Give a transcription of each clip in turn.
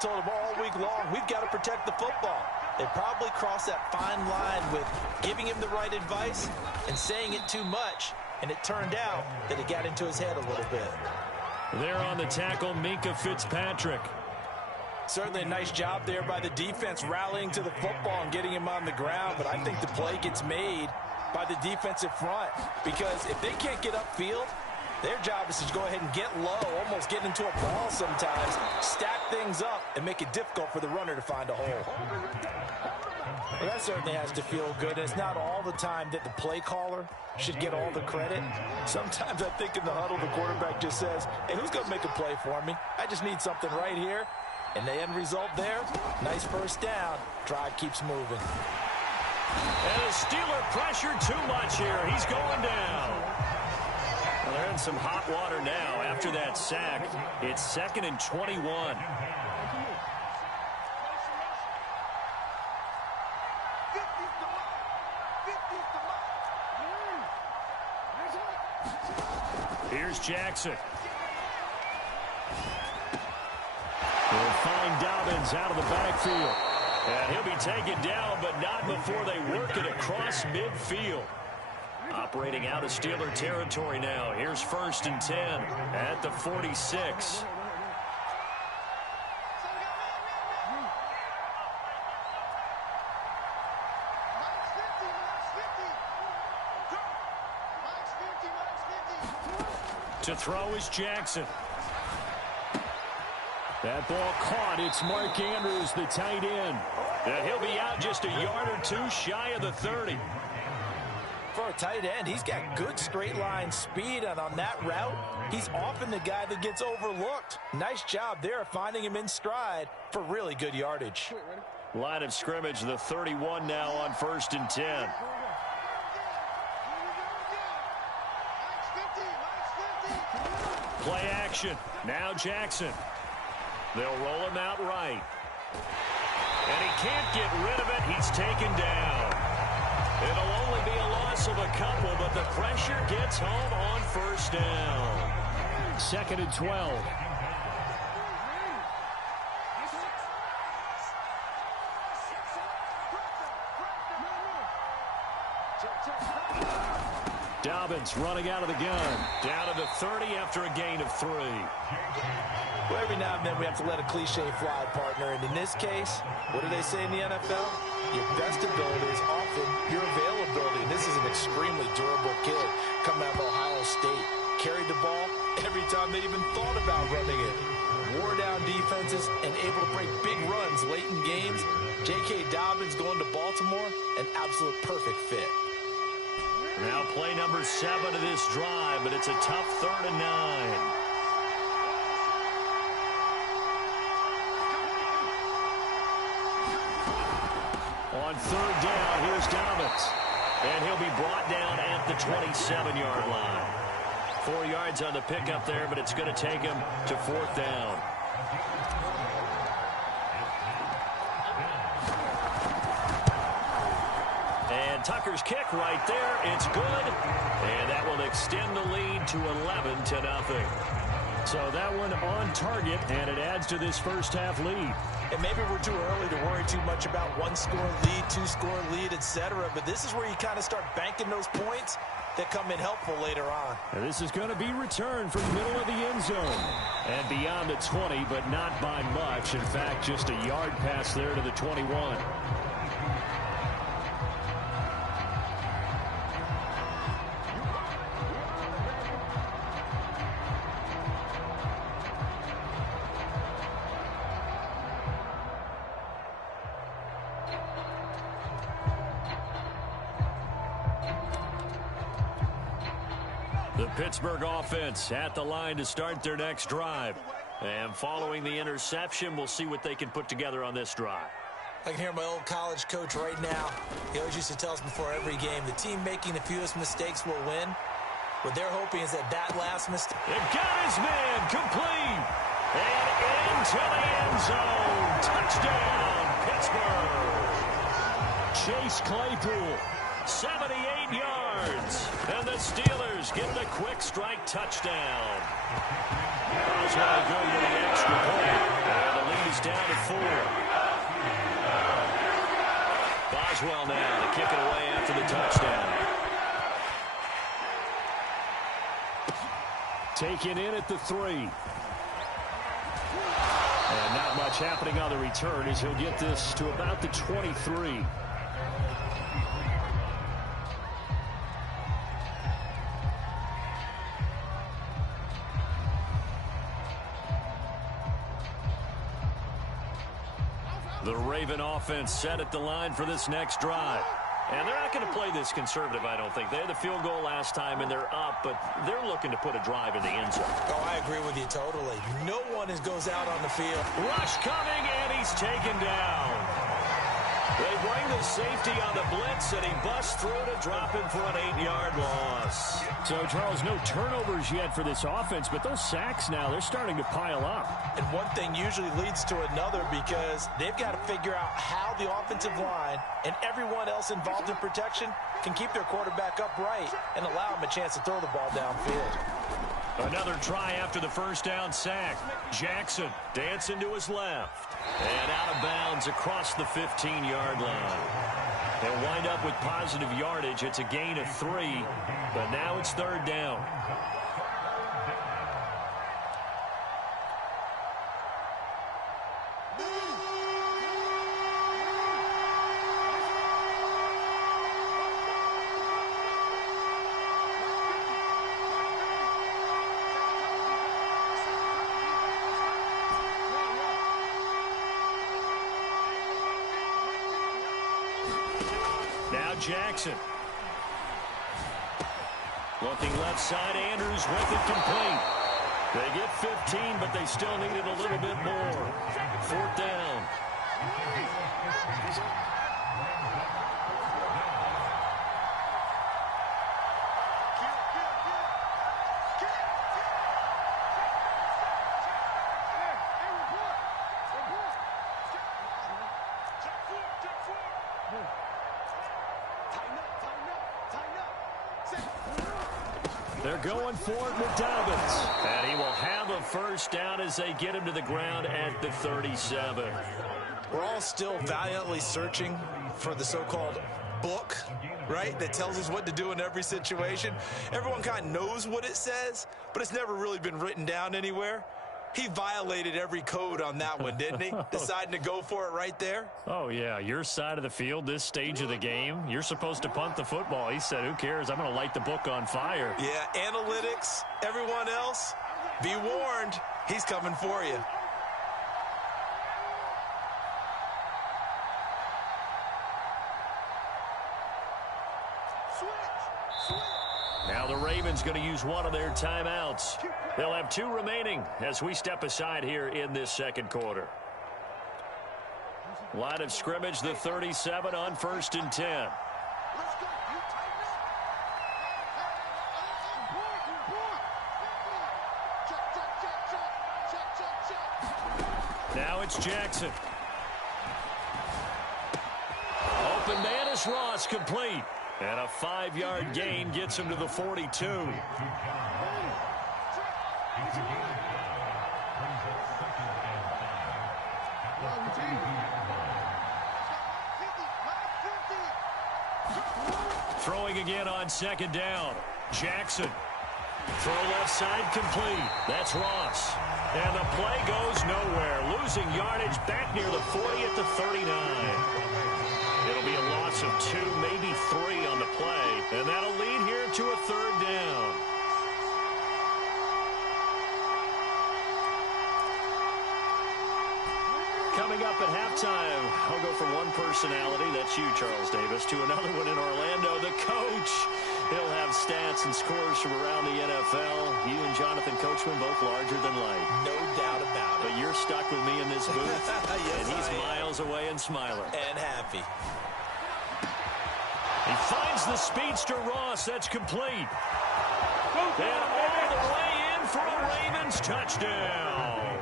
Told them all week long, we've got to protect the football. They probably crossed that fine line with giving him the right advice and saying it too much, and it turned out that it got into his head a little bit. There on the tackle, Minkah Fitzpatrick. Certainly a nice job there by the defense rallying to the football and getting him on the ground, but I think the play gets made by the defensive front because if they can't get upfield, their job is to go ahead and get low, almost get into a ball sometimes, stack things up, and make it difficult for the runner to find a hole. Well, that certainly has to feel good. And it's not all the time that the play caller should get all the credit. Sometimes I think in the huddle, the quarterback just says, hey, who's going to make a play for me? I just need something right here. And the end result there, nice first down. Drive keeps moving. And the Steeler pressure too much here. He's going down. Well, they're in some hot water now after that sack. It's 2nd and 21. Here's Jackson. They'll find Dobbins out of the backfield. And he'll be taken down, but not before they work it across midfield. Operating out of Steeler territory now. Here's 1st and 10 at the 46. To throw is Jackson. That ball caught. It's Mark Andrews, the tight end. And he'll be out just a yard or two shy of the 30. For a tight end, he's got good straight line speed, and on that route, he's often the guy that gets overlooked. Nice job there finding him in stride for really good yardage. Line of scrimmage, the 31 now on 1st and 10. Play action. Now Jackson. They'll roll him out right. And he can't get rid of it. He's taken down. It'll only be a loss of a couple, but the pressure gets home on 1st down. 2nd and 12. Dobbins running out of the gun. Down to the 30 after a gain of 3. Well, every now and then we have to let a cliche fly, partner. And in this case, what do they say in the NFL? Your best ability is often your availability. And this is an extremely durable kid coming out of Ohio State. Carried the ball every time they even thought about running it. Wore down defenses and able to break big runs late in games. J.K. Dobbins going to Baltimore, an absolute perfect fit. Now play number 7 of this drive, but it's a tough 3rd and 9. On 3rd down, here's Dobbins. And he'll be brought down at the 27-yard line. 4 yards on the pickup there, but it's going to take him to 4th down. And Tucker's kick right there. It's good. And that will extend the lead to 11-0. So that one on target, and it adds to this first half lead. And maybe we're too early to worry too much about 1-score lead, 2-score lead, etc. But this is where you kind of start banking those points that come in helpful later on. And this is going to be returned from the middle of the end zone. And beyond the 20, but not by much. In fact, just a yard pass there to the 21. The Pittsburgh offense at the line to start their next drive. And following the interception, we'll see what they can put together on this drive. I can hear my old college coach right now. He always used to tell us before every game, the team making the fewest mistakes will win. What they're hoping is that last mistake. It got his man complete. And into the end zone. Touchdown, Pittsburgh. Chase Claypool 78 yards. And the Steelers get the quick strike touchdown. Boswell good with the extra point. And the lead is down to 4. Boswell now to kick it away after the touchdown. Taken in at the 3. And not much happening on the return as he'll get this to about the 23. The Raven offense set at the line for this next drive. And they're not going to play this conservative, I don't think. They had the field goal last time, and they're up, but they're looking to put a drive in the end zone. Oh, I agree with you totally. No one goes out on the field. Rush coming, and he's taken down. They bring the safety on the blitz, and he busts through to drop him for an 8-yard loss. So, Charles, no turnovers yet for this offense, but those sacks now, they're starting to pile up. And one thing usually leads to another because they've got to figure out how the offensive line and everyone else involved in protection can keep their quarterback upright and allow him a chance to throw the ball downfield. Another try after the first down sack. Jackson dancing to his left. And out of bounds across the 15-yard line. They'll wind up with positive yardage. It's a gain of 3, but now it's 3rd down. Jackson. Looking left side, Andrews with it complete. They get 15, but they still needed a little bit more. 4th down. They're going for it with Dobbins. And he will have a first down as they get him to the ground at the 37. We're all still valiantly searching for the so-called book, right, that tells us what to do in every situation. Everyone kind of knows what it says, but it's never really been written down anywhere. He violated every code on that one, didn't he? Deciding to go for it right there. Oh, yeah. Your side of the field, this stage of the game, you're supposed to punt the football. He said, who cares? I'm going to light the book on fire. Yeah, analytics, everyone else, be warned. He's coming for you. Now the Ravens going to use one of their timeouts. They'll have 2 remaining as we step aside here in this second quarter. Line of scrimmage, the 37 on 1st and 10. Now it's Jackson. Open man is Ross, complete. And a 5-yard gain gets him to the 42. Throwing again on 2nd down. Jackson. Throw left side complete. That's Ross. And the play goes nowhere. Losing yardage back near the 40 at the 39. It'll be a loss of 2, maybe 3 on the play. And that'll lead here to a 3rd down. Coming up at halftime, I'll go from one personality, that's you, Charles Davis, to another one in Orlando, the coach. He'll have stats and scores from around the NFL. You and Jonathan Coachman both larger than life. No doubt about it. But you're stuck with me in this booth, yes, and he's miles away and smiling. And happy. He finds the speedster Ross. That's complete. And all the way in for a Ravens touchdown.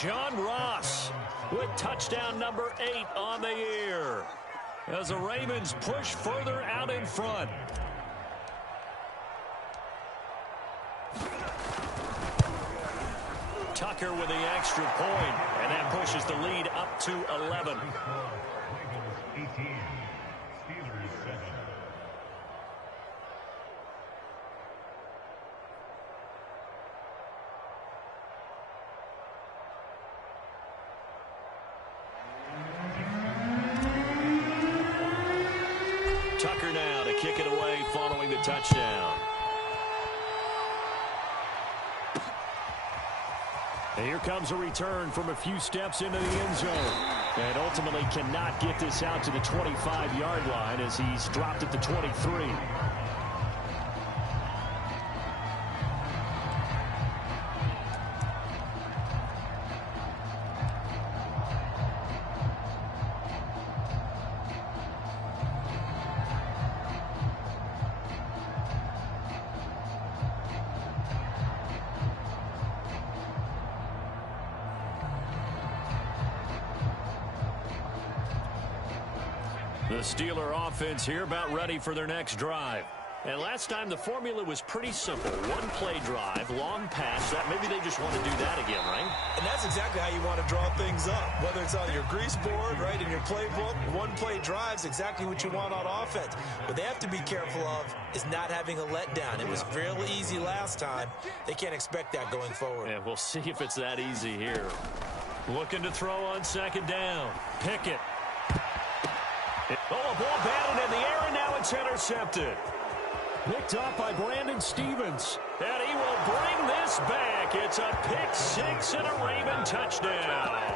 John Ross with touchdown number 8 on the year. as the Ravens push further out in front. Tucker with the extra point, and that pushes the lead up to 11. Tucker now to kick it away following the touchdown. And here comes a return from a few steps into the end zone. And ultimately cannot get this out to the 25-yard line as he's dropped at the 23. The Steeler offense here about ready for their next drive. And last time the formula was pretty simple. One play drive, long pass. That maybe they just want to do that again, right? And that's exactly how you want to draw things up. Whether it's on your grease board, right, in your playbook, one play drive's exactly what you want on offense. What they have to be careful of is not having a letdown. It was real easy last time. They can't expect that going forward. And we'll see if it's that easy here. Looking to throw on second down. Pickett. Oh, a ball batted in the air, and now it's intercepted. Picked up by Brandon Stevens. And he will bring this back. It's a pick six and a Raven touchdown.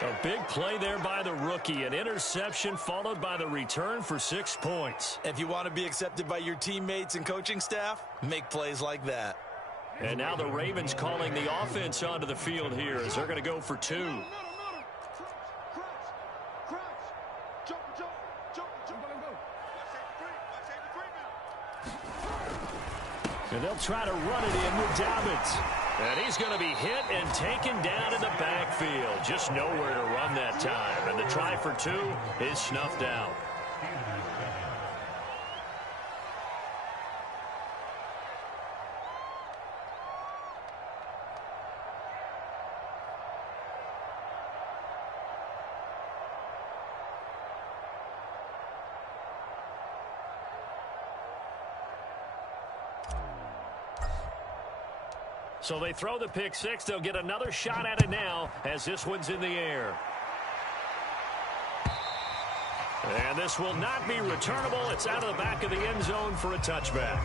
A big play there by the rookie. An interception followed by the return for 6 points. If you want to be accepted by your teammates and coaching staff, make plays like that. And now the Ravens calling the offense onto the field here as they're going to go for 2. And they'll try to run it in with Dobbins. And he's going to be hit and taken down in the backfield. Just nowhere to run that time. And the try for 2 is snuffed out. So they throw the pick six. They'll get another shot at it now as this one's in the air. And this will not be returnable. It's out of the back of the end zone for a touchback.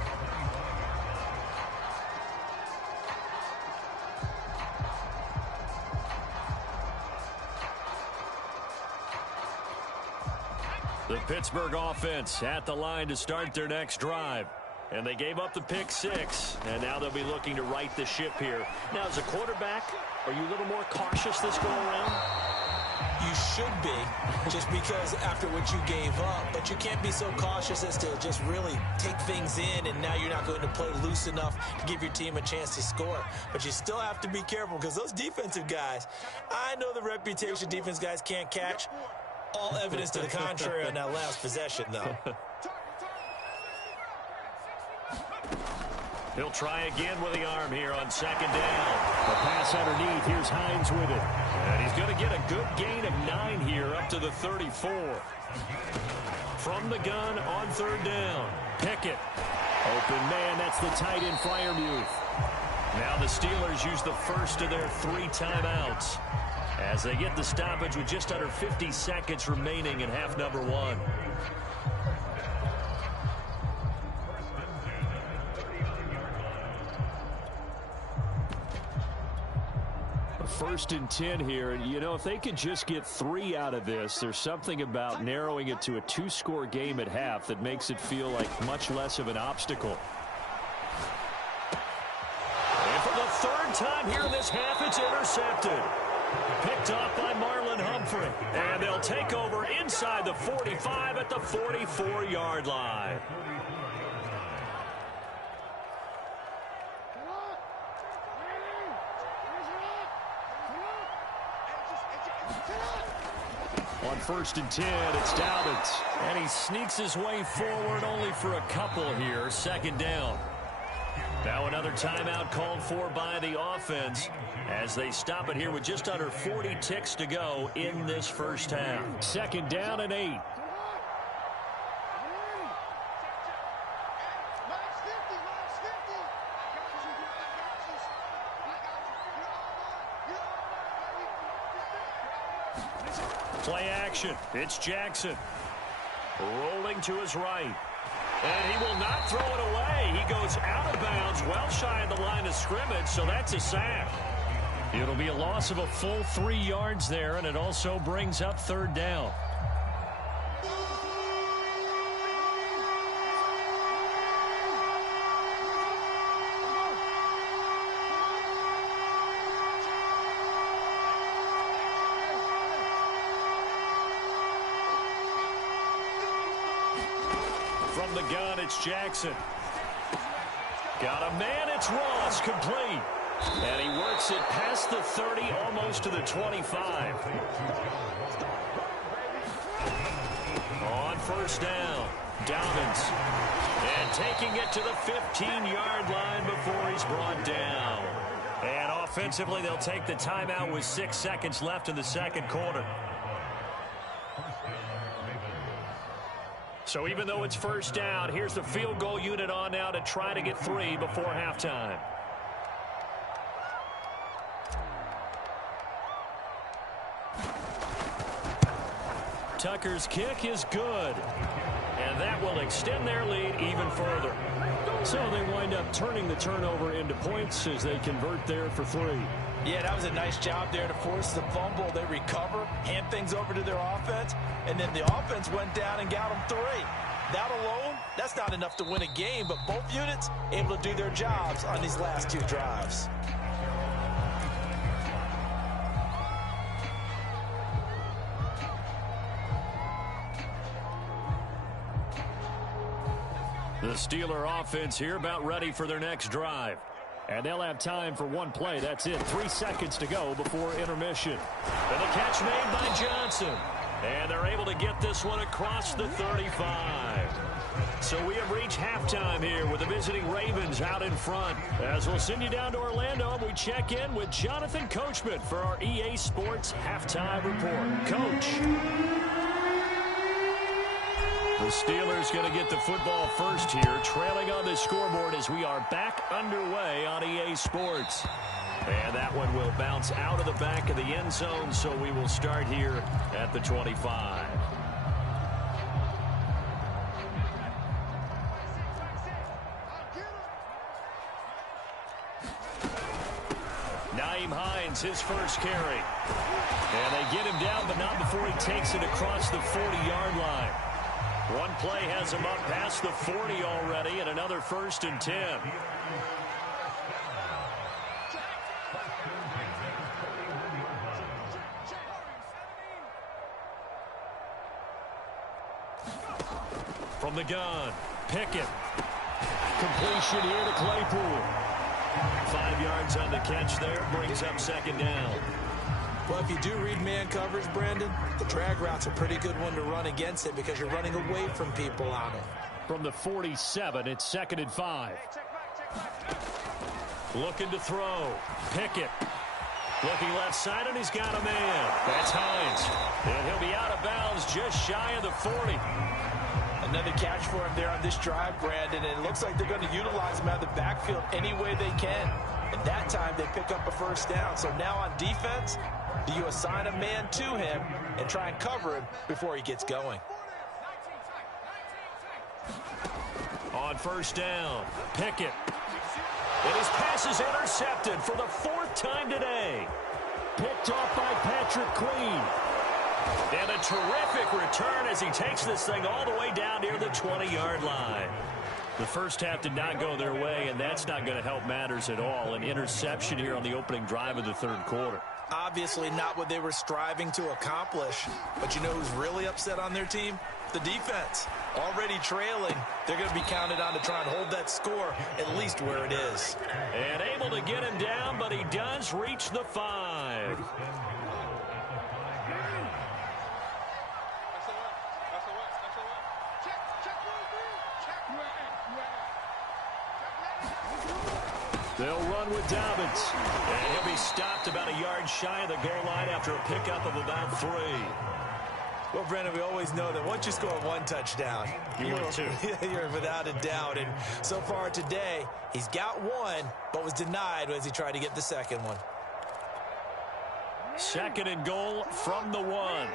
The Pittsburgh offense at the line to start their next drive. And they gave up the pick six, and now they'll be looking to right the ship here. Now, as a quarterback, are you a little more cautious this go around? You should be, just because after what you gave up. But you can't be so cautious as to just really take things in, and now you're not going to play loose enough to give your team a chance to score. But you still have to be careful because those defensive guys, I know the reputation defense guys can't catch. All evidence to the contrary on that last possession, though. He'll try again with the arm here on second down. The pass underneath. Here's Hines with it. And he's going to get a good gain of 9 here up to the 34. From the gun on third down. Pickett. Open man. That's the tight end Freiermuth. Now the Steelers use the first of their 3 timeouts as they get the stoppage with just under 50 seconds remaining in half number 1. First and 10 here, and you know, if they could just get 3 out of this, there's something about narrowing it to a 2-score game at half that makes it feel like much less of an obstacle. And for the 3rd time here in this half, it's intercepted. Picked off by Marlon Humphrey. And they'll take over inside the 45 at the 44-yard line. On 1st and 10, it's Dobbins. And he sneaks his way forward only for a couple here. 2nd down. Now another timeout called for by the offense as they stop it here with just under 40 ticks to go in this first half. 2nd down and 8. Play action. It's Jackson. Rolling to his right. And he will not throw it away. He goes out of bounds, well shy of the line of scrimmage, so that's a sack. It'll be a loss of a full 3 yards there, and it also brings up 3rd down. From the gun, it's Jackson. Got a man, it's Ross, complete. And he works it past the 30, almost to the 25. On 1st down, Dobbins. And taking it to the 15-yard line before he's brought down. And offensively, they'll take the timeout with 6 seconds left in the 2nd quarter. So even though it's 1st down, here's the field goal unit on now to try to get 3 before halftime. Tucker's kick is good. And that will extend their lead even further. So they wind up turning the turnover into points as they convert there for 3. Yeah, that was a nice job there to force the fumble. They recover, hand things over to their offense, and then the offense went down and got them 3. That alone, that's not enough to win a game, but both units able to do their jobs on these last 2 drives. The Steeler offense here about ready for their next drive. And they'll have time for 1 play. That's it. 3 seconds to go before intermission. And the catch made by Johnson. And they're able to get this one across the 35. So we have reached halftime here with the visiting Ravens out in front. As we'll send you down to Orlando, we check in with Jonathan Coachman for our EA Sports Halftime Report. Coach. The Steelers going to get the football first here, trailing on the scoreboard as we are back underway on EA Sports. And that one will bounce out of the back of the end zone, so we will start here at the 25. Naeem Hines, his first carry. And they get him down, but not before he takes it across the 40-yard line. 1 play has him up past the 40 already, and another 1st and 10. From the gun, Pickett. Completion here to Claypool. 5 yards on the catch there, brings up 2nd down. Well, if you do read man coverage, Brandon, the drag route's a pretty good one to run against it because you're running away from people on it. From the 47, it's 2nd and 5. Looking to throw. Pickett. Looking left side, and he's got a man. That's Hines. And he'll be out of bounds just shy of the 40. Another catch for him there on this drive, Brandon, and it looks like they're going to utilize him out of the backfield any way they can. And that time they pick up a 1st down. So now on defense, do you assign a man to him and try and cover him before he gets going? On 1st down, Pickett. And his pass is intercepted for the 4th time today. Picked off by Patrick Queen. And a terrific return as he takes this thing all the way down near the 20-yard line. The first half did not go their way, and that's not going to help matters at all. An interception here on the opening drive of the 3rd quarter. Obviously not what they were striving to accomplish. But you know who's really upset on their team? The defense. Already trailing. They're going to be counted on to try and hold that score at least where it is. And able to get him down, but he does reach the 5. They'll run with Dobbins. And he'll be stopped about a yard shy of the goal line after a pickup of about 3. Well, Brandon, we always know that once you score one touchdown, you win 2. You're without a doubt. And so far today, he's got one, but was denied as he tried to get the second one. 2nd and goal from the 1.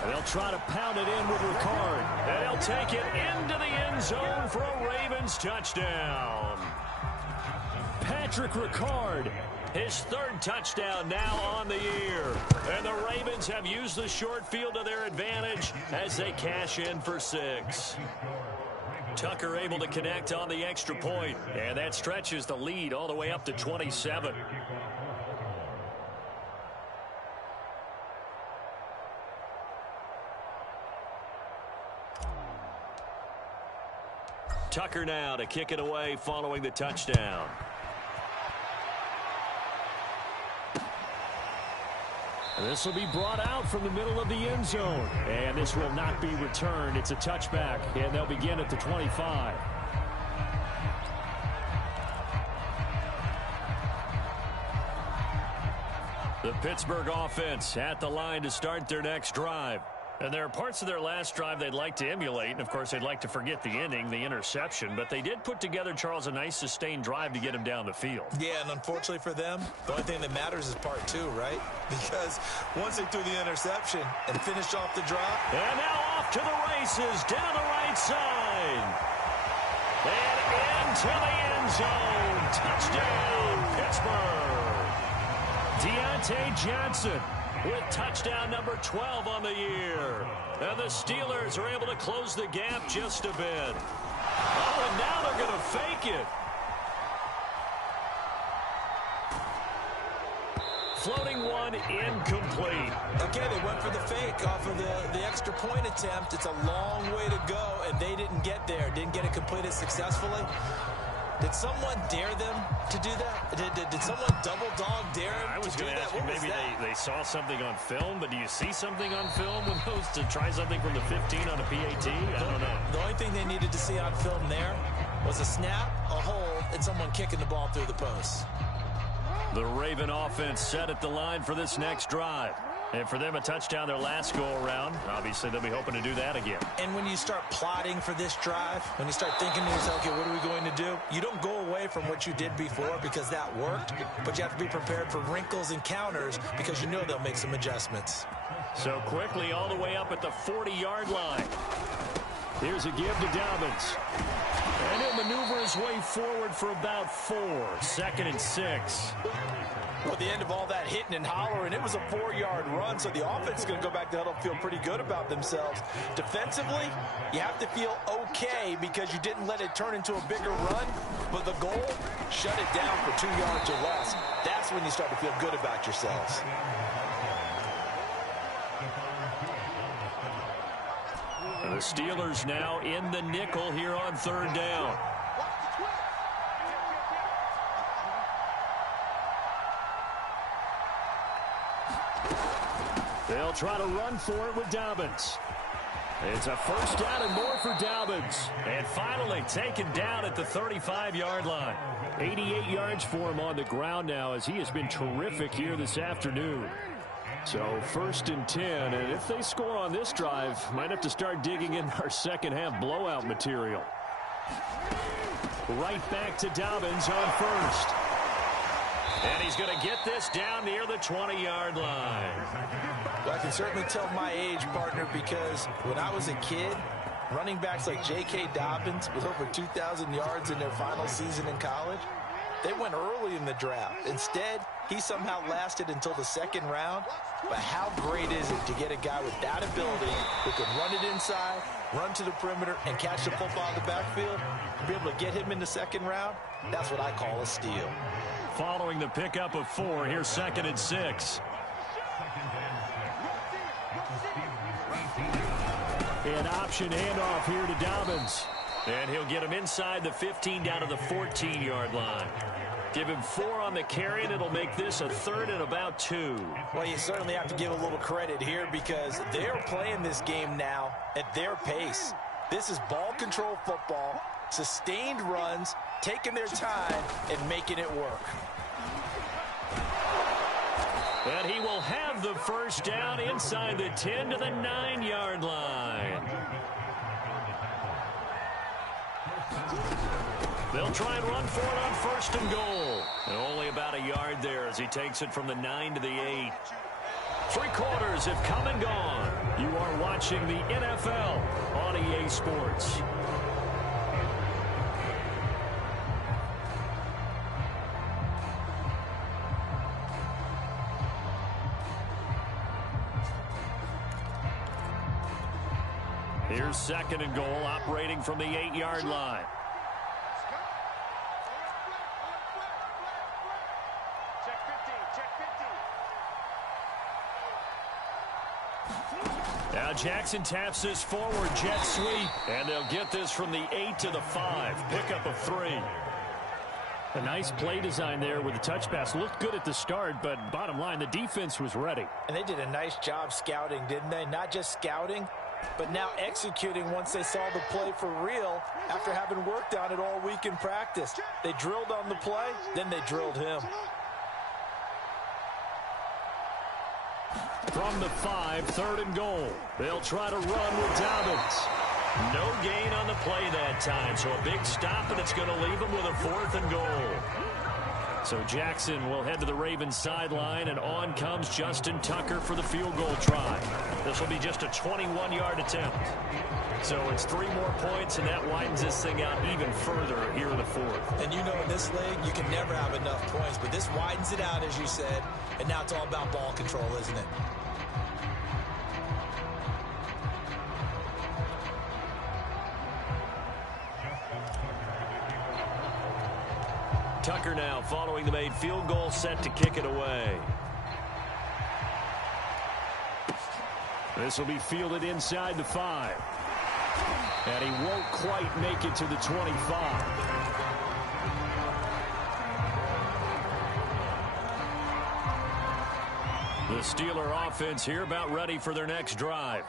And they'll try to pound it in with Ricard. And he'll take it into the end zone for a Ravens touchdown. Patrick Ricard, his 3rd touchdown now on the year. And the Ravens have used the short field to their advantage as they cash in for 6. Tucker able to connect on the extra point. And that stretches the lead all the way up to 27. Tucker now to kick it away following the touchdown. And this will be brought out from the middle of the end zone. And this will not be returned. It's a touchback, and they'll begin at the 25. The Pittsburgh offense at the line to start their next drive. And there are parts of their last drive they'd like to emulate. And, of course, they'd like to forget the inning, the interception. But they did put together, Charles, a nice sustained drive to get him down the field. Yeah, and unfortunately for them, the only thing that matters is part 2, right? Because once they threw the interception and finished off the drive. And now off to the races down the right side. And into the end zone. Touchdown, Pittsburgh. Deontay Johnson with touchdown number 12 on the year. And the Steelers are able to close the gap just a bit. Oh, and now they're going to fake it. Floating one, incomplete. Okay, they went for the fake off of the extra point attempt. It's a long way to go, and they didn't get there. Didn't get it completed successfully. Did someone dare them to do that? Did someone double dog dare them I was to do going to that? ask you, What was maybe that? they saw something on film, but do you see something on film when those to try something from the 15 on a PAT? I don't know. The only thing they needed to see on film there was a snap, a hold, and someone kicking the ball through the post. The Raven offense set at the line for this next drive. And for them, a touchdown their last go-around. Obviously, they'll be hoping to do that again. And when you start plotting for this drive, when you start thinking to yourself, okay, what are we going to do? You don't go away from what you did before because that worked, but you have to be prepared for wrinkles and counters because you know they'll make some adjustments. So quickly all the way up at the 40-yard line. Here's a give to Dobbins. And he'll maneuver his way forward for about 4. 2nd and 6. Well, at the end of all that hitting and hollering, it was a 4-yard run, so the offense is going to go back to huddle, feel pretty good about themselves. Defensively, you have to feel okay because you didn't let it turn into a bigger run, but the goal, shut it down for 2 yards or less. That's when you start to feel good about yourselves. And the Steelers now in the nickel here on 3rd down. They'll try to run for it with Dobbins. It's a 1st down and more for Dobbins. And finally taken down at the 35-yard line. 88 yards for him on the ground now as he has been terrific here this afternoon. So 1st and 10, and if they score on this drive, might have to start digging in our second-half blowout material. Right back to Dobbins on 1st. And he's going to get this down near the 20-yard line. Well, I can certainly tell my age, partner, because when I was a kid, running backs like J.K. Dobbins with over 2,000 yards in their final season in college, they went early in the draft. Instead, he somehow lasted until the 2nd round. But how great is it to get a guy with that ability who can run it inside, run to the perimeter, and catch the football in the backfield? Be able to get him in the 2nd round? That's what I call a steal. Following the pickup of 4, here's 2nd and 6. An option handoff here to Dobbins. And he'll get him inside the 15 down to the 14-yard line. Give him 4 on the carry, and it'll make this a 3rd and about 2. Well, you certainly have to give a little credit here because they're playing this game now at their pace. This is ball control football, sustained runs, taking their time, and making it work. And he will have the first down inside the 10 to the 9-yard line. They'll try and run for it on 1st and goal. And only about a yard there as he takes it from the 9 to the 8. 3 quarters have come and gone. You are watching the NFL on EA Sports. Here's 2nd and goal, operating from the 8-yard line. Now Jackson taps this forward jet sweep, and they'll get this from the 8 to the 5. Pickup of 3. A nice play design there with the touch pass. Looked good at the start, but bottom line, the defense was ready. And they did a nice job scouting, didn't they? Not just scouting, but now executing once they saw the play for real after having worked on it all week in practice. They drilled on the play, then they drilled him. From the 5, 3rd and goal. They'll try to run with Dobbins. No gain on the play that time, so a big stop, and it's going to leave them with a 4th and goal. So Jackson will head to the Ravens sideline, and on comes Justin Tucker for the field goal try. This will be just a 21-yard attempt. So it's 3 more points, and that widens this thing out even further here in the 4th. And you know in this league, you can never have enough points, but this widens it out, as you said, and now it's all about ball control, isn't it? Tucker now following the made field goal, set to kick it away. This will be fielded inside the 5. And he won't quite make it to the 25. The Steeler offense here about ready for their next drive.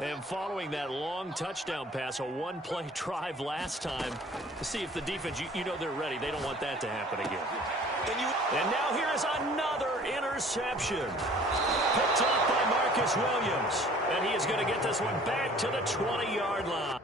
And following that long touchdown pass, a 1-play drive last time, to see if the defense, you know they're ready. They don't want that to happen again. And now here is another interception. Picked off by Marcus Williams. And he is going to get this one back to the 20-yard line.